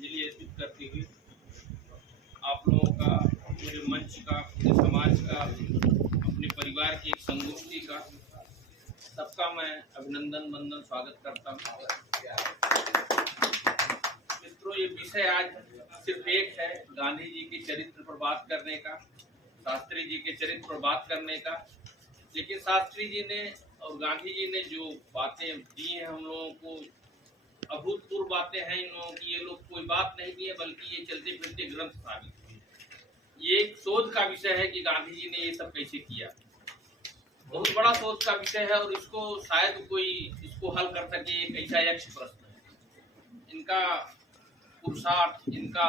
अंजलि अर्पित करते हुए आप लोगों का, पूरे मंच का, पूरे समाज का, अपने परिवार की एक संगोष्ठी का, सबका मैं अभिनंदन वंदन स्वागत करता हूँ। मित्रों, ये विषय आज सिर्फ एक है, गांधी जी के चरित्र पर बात करने का, शास्त्री जी के चरित्र पर बात करने का। लेकिन शास्त्री जी ने और गांधी जी ने जो बातें दी हैं हम लोगों को, अभूतपूर्व बातें हैं इन लोगों की। ये लोग कोई बात नहीं दी है, बल्कि ये चलते फिरते ग्रंथ साबित हुए। ये एक शोध का विषय है कि गांधी जी ने ये सब कैसे किया। बहुत बड़ा शोध का विषय है और इसको शायद कोई इसको हल कर सके, एक ऐसा यक्ष प्रश्न है। इनका पुरुषार्थ, इनका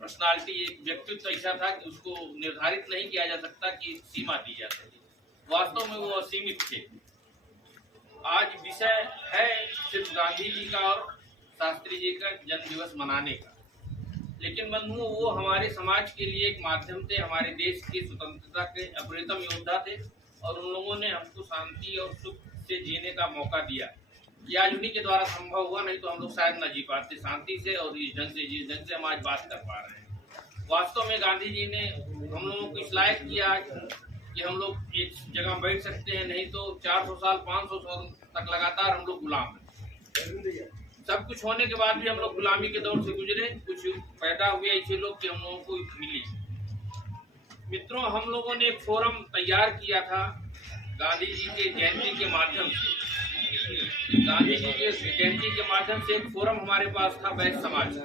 पर्सनालिटी, एक व्यक्तित्व ऐसा था कि उसको निर्धारित नहीं किया जा सकता कि सीमा दी जा सके। वास्तव में वो असीमित थे। आज विषय है सिर्फ गांधी जी का और शास्त्री जी का जन्म दिवस मनाने का, लेकिन बंधुओं, वो हमारे समाज के लिए एक माध्यम थे। हमारे देश की स्वतंत्रता के अप्रियतम योद्धा थे और उन लोगों ने हमको शांति और सुख से जीने का मौका दिया। ये आज उन्हीं के द्वारा संभव हुआ, नहीं तो हम लोग शायद न जी पाते शांति से और इस ढंग से, जिस ढंग से हम आज बात कर पा रहे हैं। वास्तव में गांधी जी ने हम लोगों को इस लायक किया कि हम लोग एक जगह बैठ सकते हैं, नहीं तो 400 साल 500 साल तक लगातार हम लोग गुलाम हैं। सब कुछ होने के बाद भी हम लोग गुलामी के दौर से गुजरे। कुछ पैदा हुए ऐसे लोग कि हम लोगों को मिली। मित्रों, हम लोगों ने एक फोरम तैयार किया था गांधी जी के जयंती के माध्यम से। गांधी जी के जयंती के माध्यम से एक फोरम हमारे पास था वैश्य समाज।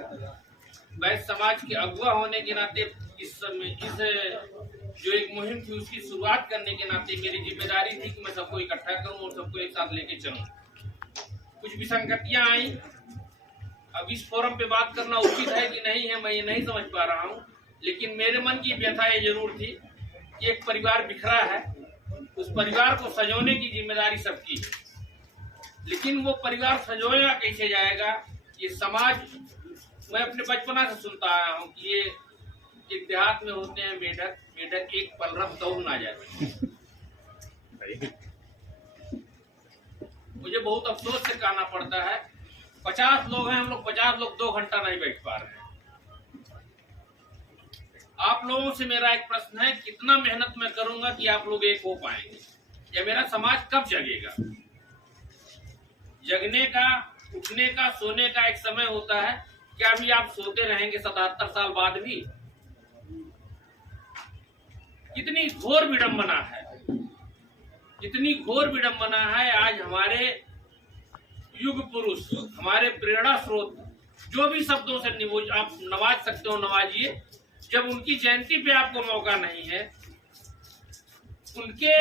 वैश्य समाज के अगुवा होने के नाते इस जो एक मुहिम थी उसकी शुरुआत करने के नाते मेरी जिम्मेदारी थी कि मैं सबको इकट्ठा करूं और सबको एक साथ लेके चलूं। कुछ विसंगतियां आई। अब इस फोरम पे बात करना उचित है कि नहीं है, मैं ये नहीं समझ पा रहा हूं, लेकिन मेरे मन की व्यथा ये जरूर थी कि एक परिवार बिखरा है, उस परिवार को संजोने की जिम्मेदारी सबकी है। लेकिन वो परिवार संजोया कैसे जाएगा? ये समाज, मैं अपने बचपना से सुनता आया हूँ कि ये एक देहात में होते हैं मेढक, मेढक एक पलरम दौड़ ना जाए। मुझे बहुत अफसोस से कहना पड़ता है, 50 लोग हैं हम लोग, 50 लोग 2 घंटा नहीं बैठ पा रहे हैं। आप लोगों से मेरा एक प्रश्न है, कितना मेहनत मैं करूंगा कि आप लोग एक हो पाएंगे, या मेरा समाज कब जगेगा? जगने का, उठने का, सोने का एक समय होता है। क्या अभी आप सोते रहेंगे 77 साल बाद भी? कितनी घोर विडंबना है, कितनी घोर विडंबना है। आज हमारे युग पुरुष, हमारे प्रेरणा स्रोत, जो भी शब्दों से आप नवाज सकते हो नवाजिए, जब उनकी जयंती पे आपको मौका नहीं है, उनके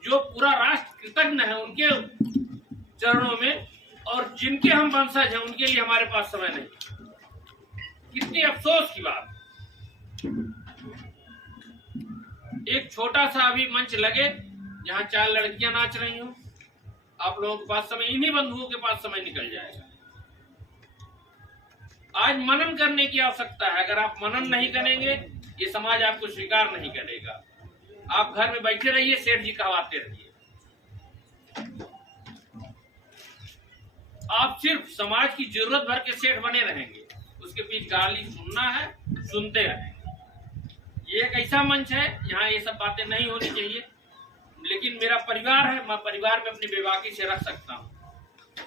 जो पूरा राष्ट्र कृतज्ञ है उनके चरणों में, और जिनके हम वंशज हैं उनके लिए हमारे पास समय नहीं। कितनी अफसोस की बात। एक छोटा सा अभी मंच लगे जहां 4 लड़कियां नाच रही हो, आप लोगों के पास समय, इन्हीं बंधुओं के पास समय निकल जाएगा। आज मनन करने की आवश्यकता है। अगर आप मनन नहीं करेंगे, ये समाज आपको स्वीकार नहीं करेगा। आप घर में बैठे रहिए, सेठ जी कहवाते रहिए। आप सिर्फ समाज की जरूरत भर के सेठ बने रहेंगे, उसके बीच गाली सुनना है, सुनते रहेंगे। ये एक ऐसा मंच है यहाँ ये सब बातें नहीं होनी चाहिए, लेकिन मेरा परिवार है, मैं परिवार में अपनी बेबाकी से रख सकता हूँ।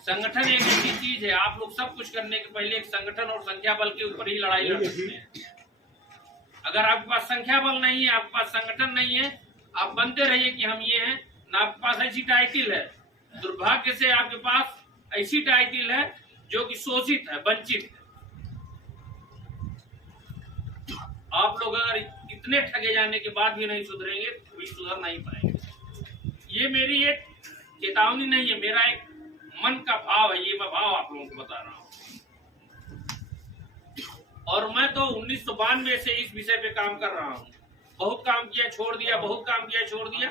संगठन एक ऐसी चीज है, आप लोग सब कुछ करने के पहले एक संगठन और संख्या बल के ऊपर ही लड़ाई लड़ सकते हैं। अगर आपके पास संख्या बल नहीं है, आपके पास संगठन नहीं है, आप बनते रहिए कि हम ये हैं ना, आपके पास ऐसी टाइटिल है। दुर्भाग्य से आपके पास ऐसी टाइटिल है जो कि शोषित है, वंचित है। आप लोग अगर इतने ठगे जाने के बाद भी नहीं सुधरेंगे तो भी सुधर नहीं पाएंगे। ये मेरी एक चेतावनी नहीं है, मेरा एक मन का भाव है, ये मैं भाव आप लोगों को बता रहा हूँ। और मैं तो 1992 से इस विषय पे काम कर रहा हूँ। बहुत काम किया, छोड़ दिया, बहुत काम किया, छोड़ दिया,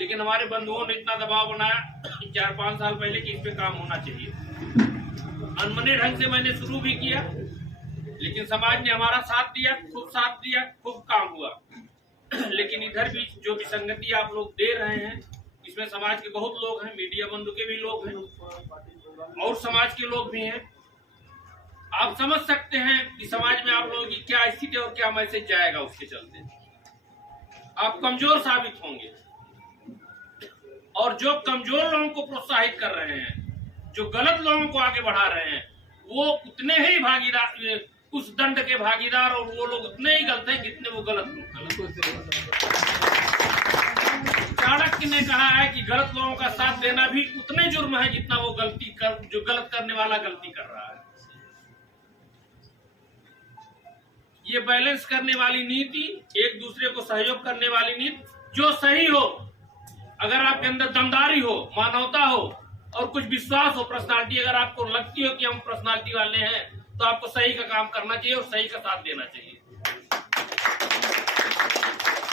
लेकिन हमारे बंधुओं ने इतना दबाव बनाया 4-5 साल पहले कि इस पे काम होना चाहिए। अनमने ढंग से मैंने शुरू भी किया, लेकिन समाज ने हमारा साथ दिया, खूब काम हुआ। लेकिन इधर भी जो विसंगति आप लोग दे रहे हैं, इसमें समाज के बहुत लोग हैं, मीडिया बंधु के भी लोग हैं और समाज के लोग भी हैं। आप समझ सकते हैं कि समाज में आप लोगों की क्या स्थिति और क्या मैसेज जाएगा। उसके चलते आप कमजोर साबित होंगे, और जो कमजोर लोगों को प्रोत्साहित कर रहे हैं, जो गलत लोगों को आगे बढ़ा रहे हैं, वो उतने ही भागीदार, उस दंड के भागीदार, और वो लोग उतने ही गलत हैं जितने वो गलत लोग। चाणक्य ने कहा है कि गलत लोगों का साथ देना भी उतने जुर्म है जितना वो जो गलत करने वाला गलती कर रहा है। ये बैलेंस करने वाली नीति, एक दूसरे को सहयोग करने वाली नीति, जो सही हो, अगर आपके अंदर दमदारी हो, मानवता हो और कुछ विश्वास हो, पर्सनालिटी अगर आपको लगती हो कि हम पर्सनालिटी वाले हैं, तो आपको सही का काम करना चाहिए और सही का साथ देना चाहिए।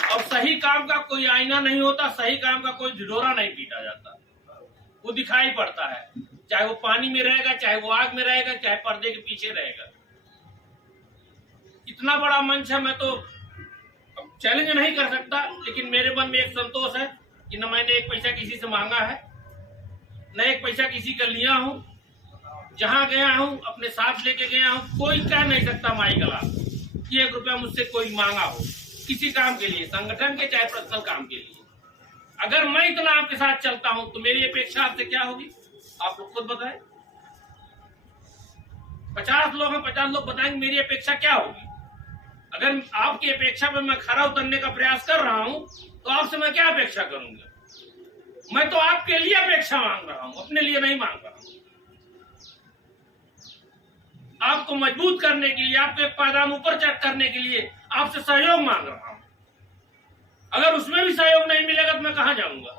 और सही काम का कोई आईना नहीं होता, सही काम का कोई ढिढोरा नहीं पीटा जाता, वो दिखाई पड़ता है, चाहे वो पानी में रहेगा, चाहे वो आग में रहेगा, चाहे पर्दे के पीछे रहेगा। इतना बड़ा मंच है, मैं तो चैलेंज नहीं कर सकता, लेकिन मेरे मन में एक संतोष है कि न मैंने एक पैसा किसी से मांगा है, न एक पैसा किसी का लिया हूं। जहां गया हूं अपने साथ लेके गया हूं। कोई कह नहीं सकता माई गला कि 1 रुपया मुझसे कोई मांगा हो किसी काम के लिए, संगठन के चाहे पर्सनल काम के लिए। अगर मैं इतना आपके साथ चलता हूं तो मेरी अपेक्षा आपसे क्या होगी, आप लोग खुद बताएं। 50 लोग हैं, 50 लोग बताएंगे मेरी अपेक्षा क्या होगी। अगर आपकी अपेक्षा पे मैं खरा उतरने का प्रयास कर रहा हूं तो आपसे मैं क्या अपेक्षा करूंगा। मैं तो आपके लिए अपेक्षा मांग रहा हूं, अपने लिए नहीं मांग रहा हूं। आपको मजबूत करने के लिए, आपको एक पायदान ऊपर चढ़ करने के लिए आपसे सहयोग मांग रहा हूं। अगर उसमें भी सहयोग नहीं मिलेगा तो मैं कहां जाऊंगा।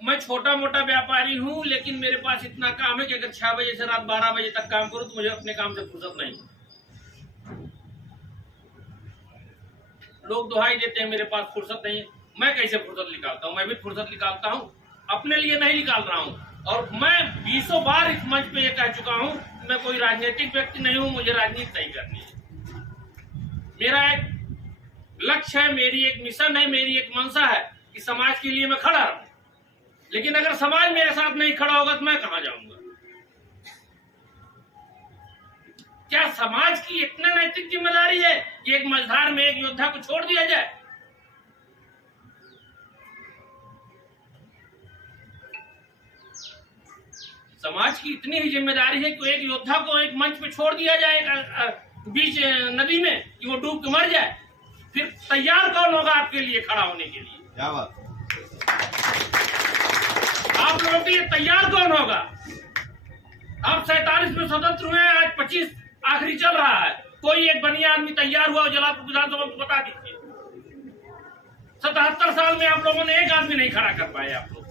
मैं छोटा मोटा व्यापारी हूं, लेकिन मेरे पास इतना काम है कि अगर 6 बजे से रात 12 बजे तक काम करूं तो मुझे अपने काम से फुर्सत नहीं। लोग दुहाई देते हैं मेरे पास फुर्सत नहीं है। मैं कैसे फुर्सत निकालता हूं, मैं भी फुर्सत निकालता हूं, अपने लिए नहीं निकाल रहा हूं। और मैं 20 बार इस मंच पे ये कह चुका हूं, मैं कोई राजनीतिक व्यक्ति नहीं हूं, मुझे राजनीति नहीं करनी है। मेरा एक लक्ष्य है, मेरी एक मिशन है, मेरी एक मंशा है कि समाज के लिए मैं खड़ा रहूं। लेकिन अगर समाज मेरे साथ नहीं खड़ा होगा तो मैं कहां जाऊंगा। क्या समाज की इतना नैतिक जिम्मेदारी है कि एक मझधार में एक योद्धा को छोड़ दिया जाए। समाज की इतनी ही जिम्मेदारी है कि एक योद्धा को एक मंच पे छोड़ दिया जाएगा बीच नदी में कि वो डूब के मर जाए। फिर तैयार कौन होगा आपके लिए खड़ा होने के लिए? क्या बात, आप लोगों के लिए तैयार कौन होगा? आप 47 में स्वतंत्र हुए, आज 25 आखिरी चल रहा है। कोई एक बढ़िया आदमी तैयार हुआ जलालपुर विधानसभा को बता दीजिए। 77 साल में आप लोगों ने एक आदमी नहीं खड़ा कर पाए आप लोग।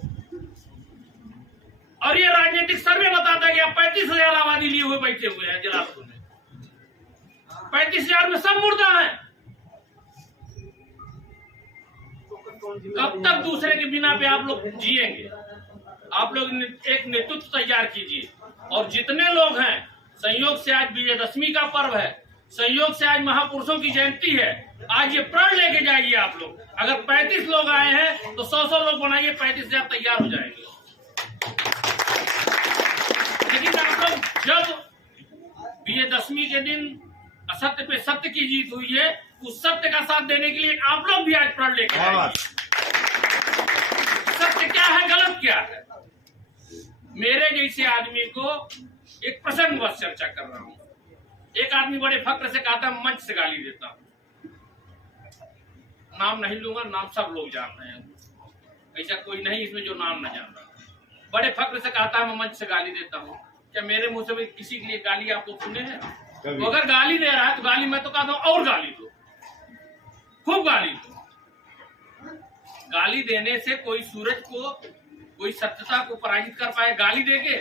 और ये राजनीतिक सर्वे बताता है कि आप 35,000 आबादी लिए हुए बैठे हुए हैं जलालपुर में। 35,000 में सब मुर्दा है। कब तक दूसरे के बिना पे आप लोग जिएंगे? आप लोग एक नेतृत्व तैयार कीजिए। और जितने लोग हैं, संयोग से आज विजयदशमी का पर्व है, संयोग से आज महापुरुषों की जयंती है, आज ये प्रण लेके जाइए आप लोग। अगर 35 लोग आए हैं तो 100 लोग बनाइए, 35,000 तैयार हो जाएंगे। लेकिन आप लोग जब विजयदशमी के दिन असत्य पे सत्य की जीत हुई है, उस सत्य का साथ देने के लिए आप लोग भी आज प्रण लेके आएंगे। सत्य क्या है, गलत क्या है। मेरे जैसे आदमी को एक प्रसंग बस चर्चा कर रहा हूं। एक आदमी बड़े फक्र से कहा था, मंच से गाली देता हूं। नाम नहीं लूंगा, नाम सब लोग जान रहे हैं, ऐसा कोई नहीं इसमें जो नाम न जान रहा। बड़े फक्र से कहा था मैं मंच से गाली देता हूं। क्या मेरे मुंह से भी किसी के लिए गाली आप लोग सुने हैं? तो अगर गाली दे रहा है तो गाली मैं तो कहता हूं और गाली दो, खूब गाली दो। गाली देने से कोई सूरज को, कोई सत्यता को पराजित कर पाए गाली देके?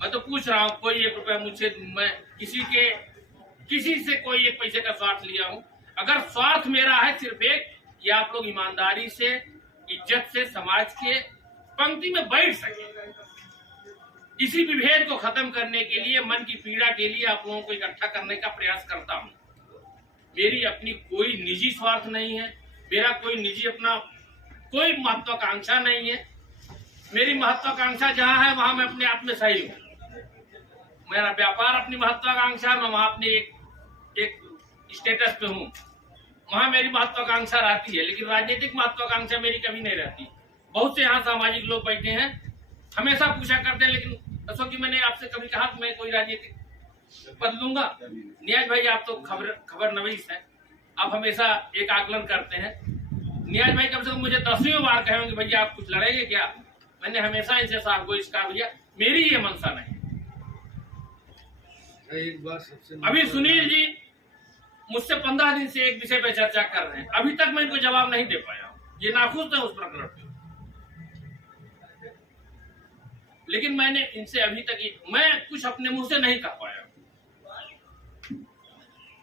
मैं तो पूछ रहा हूं, कोई 1 रुपया मुझसे, मैं किसी से कोई 1 पैसे का स्वार्थ लिया हूं? अगर स्वार्थ मेरा है सिर्फ एक, कि आप लोग ईमानदारी से, इज्जत से समाज के पंक्ति में बैठ सके, इसी विभेद को खत्म करने के लिए, मन की पीड़ा के लिए आप लोगों को इकट्ठा करने का प्रयास करता हूं। मेरी अपनी कोई निजी स्वार्थ नहीं है, मेरा कोई निजी अपना कोई महत्वाकांक्षा नहीं है। मेरी महत्वाकांक्षा जहाँ है वहां मैं अपने आप में सही हूँ। मेरा व्यापार अपनी महत्वाकांक्षा, मैं वहां अपने एक स्टेटस पे हूँ, वहां मेरी महत्वाकांक्षा रहती है। लेकिन राजनीतिक महत्वाकांक्षा मेरी कभी नहीं रहती। बहुत से यहाँ सामाजिक लोग बैठे हैं, हमेशा पूछा करते हैं, लेकिन असो कि मैंने आपसे कभी कहा कि मैं कोई राजनीतिक पद लूंगा? नियाज भाई आप तो खबर नवीस है, आप हमेशा एक आकलन करते हैं। नियाज भाई कम से कम मुझे 10वीं बार कहेंगे भैया आप कुछ लड़ेंगे क्या? मैंने हमेशा इनसे साहब को इसका भैया मेरी ये मनसा नहीं। एक बार सबसे अभी सुनील जी मुझसे 15 दिन से एक विषय पे चर्चा कर रहे हैं, अभी तक मैं इनको जवाब नहीं दे पाया हूँ। ये नाखुश थे उस प्रकरण पे, लेकिन मैंने इनसे अभी तक मैं कुछ अपने मुंह से नहीं कह पाया।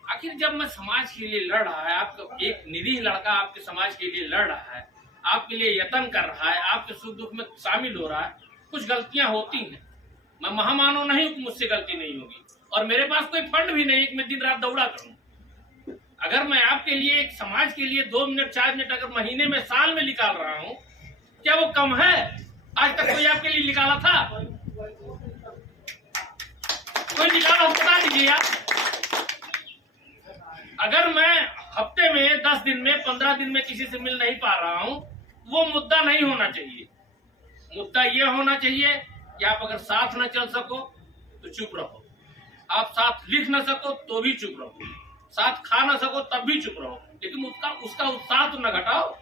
आखिर जब मैं समाज के लिए लड़ रहा है, आपका एक निरीह लड़का आपके समाज के लिए लड़ रहा है, आपके लिए यत्न कर रहा है, आपके सुख दुख में शामिल हो रहा है, कुछ गलतियां होती हैं। मैं महामानव नहीं हूं कि मुझसे गलती नहीं होगी, और मेरे पास कोई फंड भी नहीं कि मैं दिन रात दौड़ा करूं। अगर मैं आपके लिए एक समाज के लिए 2 मिनट 4 मिनट अगर महीने में साल में निकाल रहा हूं, क्या वो कम है? आज तक कोई आपके लिए निकाला था? कोई निकाला हो बता दीजिए आप। अगर मैं हफ्ते में 10 दिन में 15 दिन में किसी से मिल नहीं पा रहा हूं, वो मुद्दा नहीं होना चाहिए। मुद्दा ये होना चाहिए कि आप अगर साथ न चल सको तो चुप रहो, आप साथ लिख न सको तो भी चुप रहो, साथ खा न सको तब भी चुप रहो, लेकिन उसका उत्साह तो न घटाओ।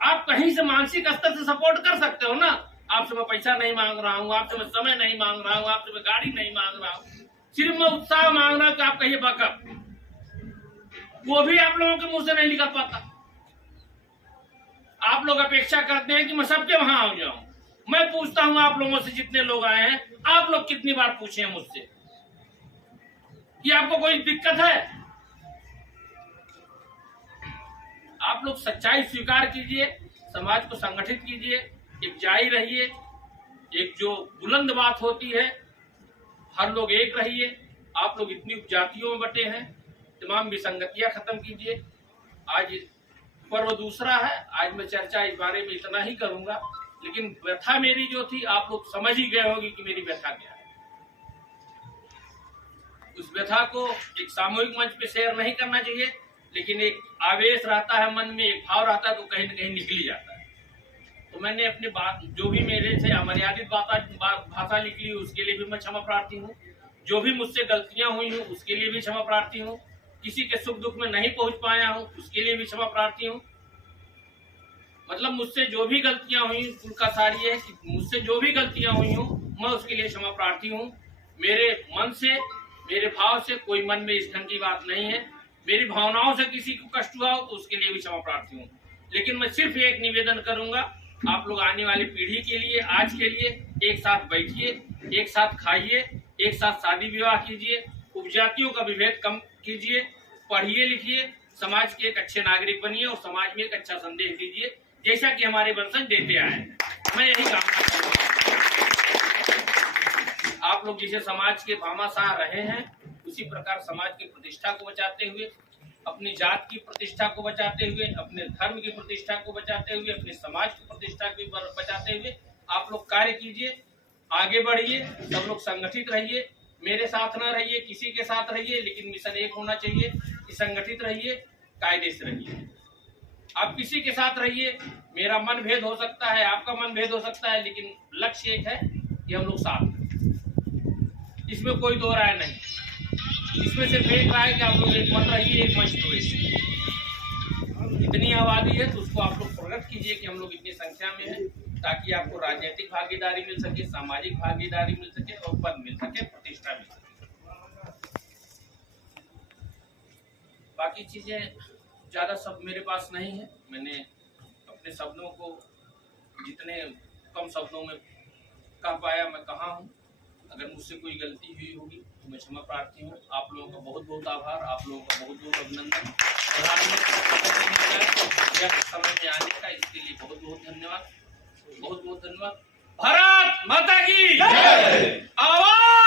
आप कहीं से मानसिक स्तर से सपोर्ट कर सकते हो ना। आपसे मैं पैसा नहीं मांग रहा हूँ, आपसे मैं समय नहीं मांग रहा हूँ, आपसे मैं गाड़ी नहीं मांग रहा हूँ, सिर्फ मैं उत्साह मांग रहा हूँ कि आप कहिए बकअप। वो भी आप लोगों के मुंह से नहीं निकल पाता। आप लोग अपेक्षा करते हैं कि मैं सबके वहां आ जाऊं। मैं पूछता हूं आप लोगों से, जितने लोग आए हैं, आप लोग कितनी बार पूछे हैं मुझसे कि आपको कोई दिक्कत है? आप लोग सच्चाई स्वीकार कीजिए, समाज को संगठित कीजिए, एक जारी रहिए। एक जो बुलंद बात होती है, हर लोग एक रहिए। आप लोग इतनी उपजातियों में बटे हैं, तमाम विसंगतियां खत्म कीजिए। आज पर्व दूसरा है, आज मैं चर्चा इस बारे में इतना ही करूंगा, लेकिन व्यथा मेरी जो थी आप लोग समझ ही गए होगी कि मेरी व्यथा क्या है। उस व्यथा को एक सामूहिक मंच पे शेयर नहीं करना चाहिए, लेकिन एक आवेश रहता है मन में, एक भाव रहता है तो कहीं न कहीं निकली जाता है। तो मैंने अपनी बात जो भी मेरे से अमर्यादित भाषा निकली उसके लिए भी मैं क्षमा प्रार्थी हूँ। जो भी मुझसे गलतियां हुई हूँ उसके लिए भी क्षमा प्रार्थी हूँ। किसी के सुख दुख में नहीं पहुंच पाया हूँ उसके लिए भी क्षमा प्रार्थी हूँ। मतलब मुझसे जो भी गलतियां हुई, कुल का सार ये है कि मुझसे जो भी गलतियां हुई हूँ मैं उसके लिए क्षमा प्रार्थी हूँ। मेरे मन से, मेरे भाव से कोई मन में इस ढंग की बात नहीं है। मेरी भावनाओं से किसी को कष्ट हुआ हो तो उसके लिए भी क्षमा प्रार्थी हूँ। लेकिन मैं सिर्फ एक निवेदन करूंगा, आप लोग आने वाली पीढ़ी के लिए, आज के लिए एक साथ बैठिए, एक साथ खाइए, एक साथ शादी विवाह कीजिए, उपजातियों का विभेद कम कीजिए, पढ़िए लिखिए, समाज के एक अच्छे नागरिक बनिए और समाज में एक अच्छा संदेश दीजिए, जैसा कि हमारे वंशज देते आए हैं। मैं यही कामना करूंगा। आप लोग जिसे समाज के भामाशाह रहे हैं, उसी प्रकार समाज की प्रतिष्ठा को बचाते हुए, अपनी जात की प्रतिष्ठा को बचाते हुए, अपने धर्म की प्रतिष्ठा को बचाते हुए, अपने समाज की प्रतिष्ठा को बचाते हुए आप लोग कार्य कीजिए, आगे बढ़िए, सब लोग संगठित रहिए। मेरे साथ ना रहिए, किसी के साथ रहिए, लेकिन मिशन एक होना चाहिए कि संगठित रहिए, कायदे से रहिए। आप किसी के साथ रहिए, मेरा मन भेद हो सकता है, आपका मन भेद हो सकता है, लेकिन लक्ष्य एक है कि हम लोग साथ हैं। इसमें कोई दो राय नहीं, इसमें सिर्फ एक राय कि आप लोग एक मत रहिए, एक मंच रहिए। इतनी आबादी है तो उसको आप लोग प्रकट कीजिए कि हम लोग इतनी संख्या में हैं, ताकि आपको राजनीतिक भागीदारी मिल सके, सामाजिक भागीदारी मिल सके और पद मिल सके, प्रतिष्ठा मिल सके। बाकी चीजें ज्यादा सब मेरे पास नहीं है। मैंने अपने शब्दों को जितने कम शब्दों में कह पाया मैं कहा हूँ। अगर मुझसे कोई गलती हुई होगी तो मैं क्षमा प्रार्थी हूँ। आप लोगों का बहुत बहुत आभार, आप लोगों का बहुत बहुत अभिनंदन। समय में आने का इसके लिए बहुत बहुत धन्यवाद, बहुत बहुत धन्यवाद। भारत माता की जय। आवाज